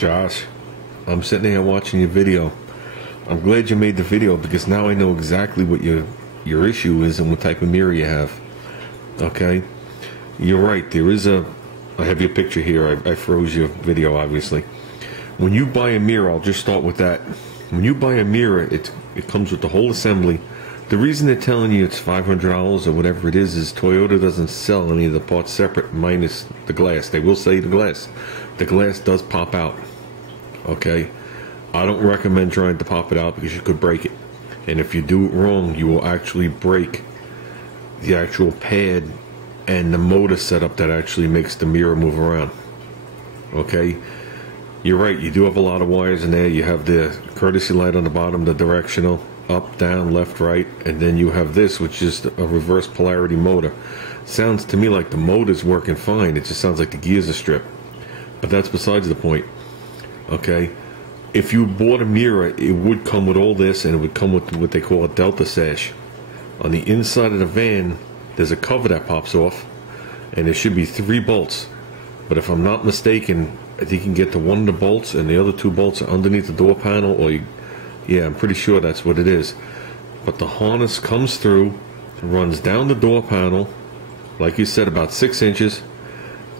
Josh, I'm sitting here watching your video. I'm glad you made the video because now I know exactly what your issue is and what type of mirror you have. Okay? You're right, there is I have your picture here. I froze your video, obviously. When you buy a mirror, I'll just start with that. When you buy a mirror, it comes with the whole assembly. The reason they're telling you it's $500 or whatever it is Toyota doesn't sell any of the parts separate minus the glass. They will sell you the glass. The glass does pop out. Okay? I don't recommend trying to pop it out because you could break it. And if you do it wrong, you will actually break the actual pad and the motor setup that actually makes the mirror move around. Okay? You're right, you do have a lot of wires in there. You have the courtesy light on the bottom, the directional, up, down, left, right, and then you have this, which is a reverse polarity motor. Sounds to me like the motor's working fine. It just sounds like the gears are stripped. But that's besides the point. Okay? If you bought a mirror, it would come with all this, and it would come with what they call a delta sash. On the inside of the van, there's a cover that pops off, and there should be 3 bolts. But if I'm not mistaken, I think you can get to one of the bolts, and the other 2 bolts are underneath the door panel, or yeah, I'm pretty sure that's what it is. But the harness comes through, runs down the door panel, like you said, about 6 inches,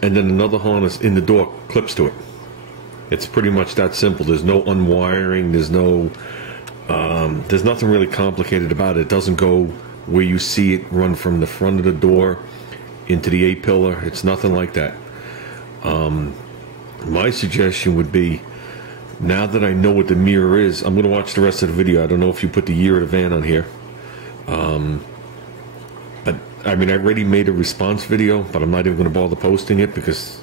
and then another harness in the door clips to it. It's pretty much that simple. There's no unwiring. There's nothing really complicated about it. It doesn't go where you see it run from the front of the door into the A-pillar. It's nothing like that. My suggestion would be, now that I know what the mirror is, I'm going to watch the rest of the video. I don't know if you put the year of the van on here. But, I mean, I already made a response video, but I'm not even going to bother posting it because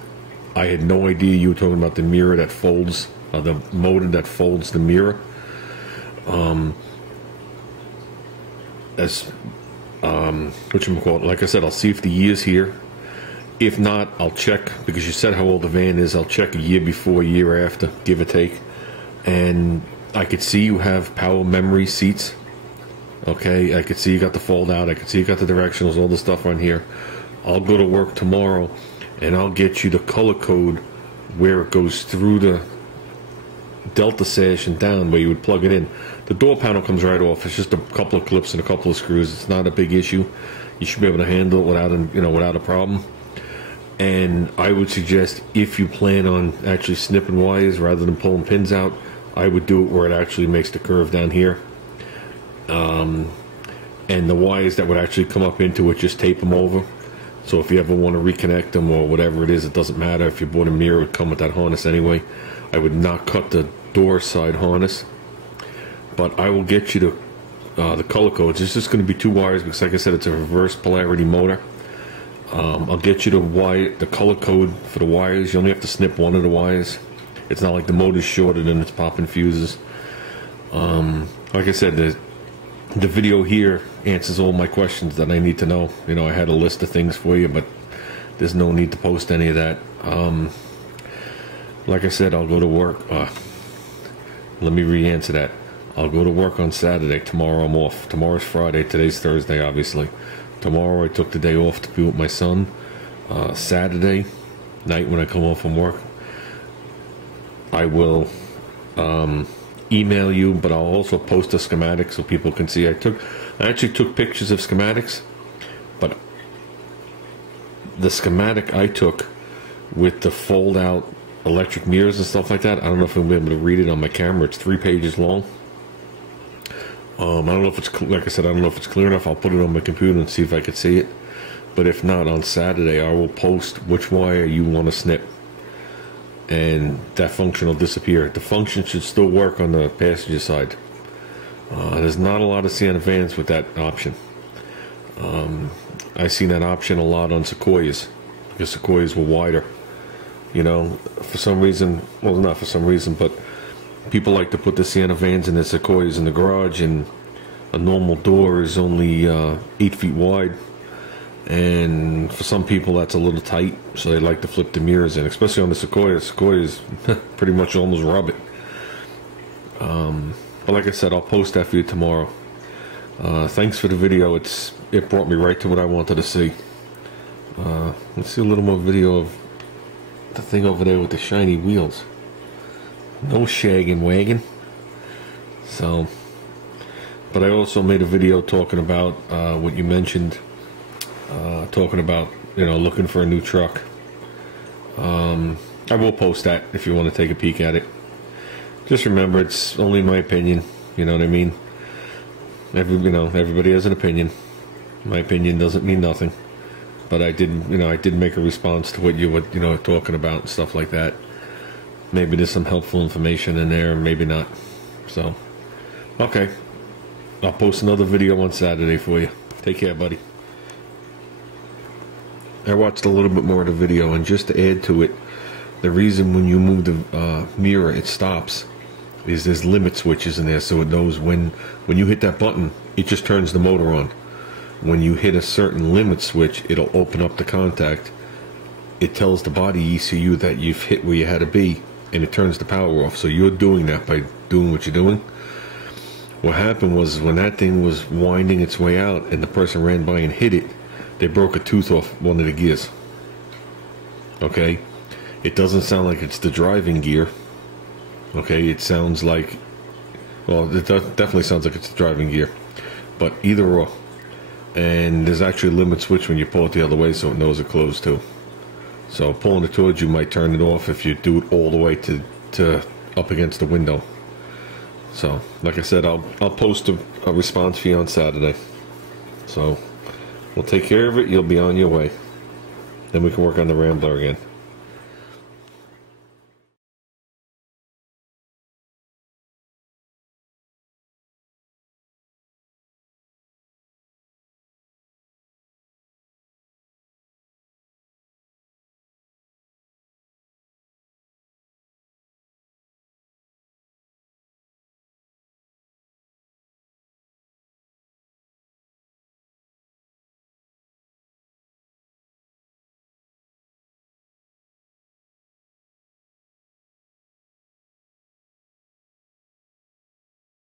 I had no idea you were talking about the mirror that folds, the motor that folds the mirror. Whatchamacallit, like I said, I'll see if the year's here. If not, I'll check, because you said how old the van is. I'll check a year before, a year after, give or take. And I could see you have power memory seats. Okay, I could see you got the fold out. I could see you got the directionals, all the stuff on here. I'll go to work tomorrow, and I'll get you the color code where it goes through the delta sash and down where you would plug it in. The door panel comes right off. It's just a couple of clips and a couple of screws. It's not a big issue. You should be able to handle it without a problem. And I would suggest, if you plan on actually snipping wires rather than pulling pins out, I would do it where it actually makes the curve down here. And the wires that would actually come up into it, just tape them over. So if you ever want to reconnect them or whatever it is, it doesn't matter. If you bought a mirror, it would come with that harness anyway. I would not cut the door side harness. But I will get you the color codes. It's just going to be 2 wires because, like I said, it's a reverse polarity motor. I'll get you the color code for the wires. You only have to snip one of the wires. It's not like the motor's shorted and it's popping fuses. Like I said, the video here answers all my questions that I need to know. You know, I had a list of things for you, but there's no need to post any of that. Like I said, I'll go to work. Let me re-answer that. I'll go to work on Saturday. Tomorrow I'm off. Tomorrow's Friday. Today's Thursday, obviously. Tomorrow I took the day off to be with my son. Saturday night when I come home from work, I will email you, but I'll also post a schematic so people can see. I actually took pictures of schematics, but the schematic I took with the fold out electric mirrors and stuff like that, I don't know if I'm able to read it on my camera. It's 3 pages long. I don't know if it's, like I said, I don't know if it's clear enough. I'll put it on my computer and see if I can see it. But if not, on Saturday I will post which wire you want to snip, and that function will disappear. The function should still work on the passenger side. There's not a lot of Sienna vans with that option. I've seen that option a lot on Sequoias, because Sequoias were wider. You know, for some reason, well, not for some reason, but people like to put the Sienna vans and the Sequoias in the garage, and a normal door is only 8 feet wide. And for some people that's a little tight, so they like to flip the mirrors in, especially on the Sequoia. Sequoias pretty much almost rub it. But like I said, I'll post that for you tomorrow. Thanks for the video. It brought me right to what I wanted to see. Let's see a little more video of the thing over there with the shiny wheels. No shagging wagon. So, but I also made a video talking about what you mentioned, talking about, you know, looking for a new truck. I will post that if you want to take a peek at it. Just remember, it's only my opinion. You know what I mean? Everybody has an opinion. My opinion doesn't mean nothing. But I did make a response to what you were, talking about and stuff like that. Maybe there's some helpful information in there, maybe not. So, okay. I'll post another video on Saturday for you. Take care, buddy. I watched a little bit more of the video, and just to add to it, the reason when you move the mirror it stops is there's limit switches in there, so it knows when you hit that button, it just turns the motor on. When you hit a certain limit switch, it'll open up the contact. It tells the body ECU that you've hit where you had to be, and it turns the power off. So you're doing that by doing what you're doing. What happened was, when that thing was winding its way out and the person ran by and hit it, they broke a tooth off one of the gears. Okay? It doesn't sound like it's the driving gear. Okay? It sounds like, well, it definitely sounds like it's the driving gear. But either or. And there's actually a limit switch when you pull it the other way, so it knows it closed too. So pulling it towards you might turn it off if you do it all the way to up against the window. So, like I said, I'll post a response for you on Saturday. So, we'll take care of it. You'll be on your way. Then we can work on the Rambler again.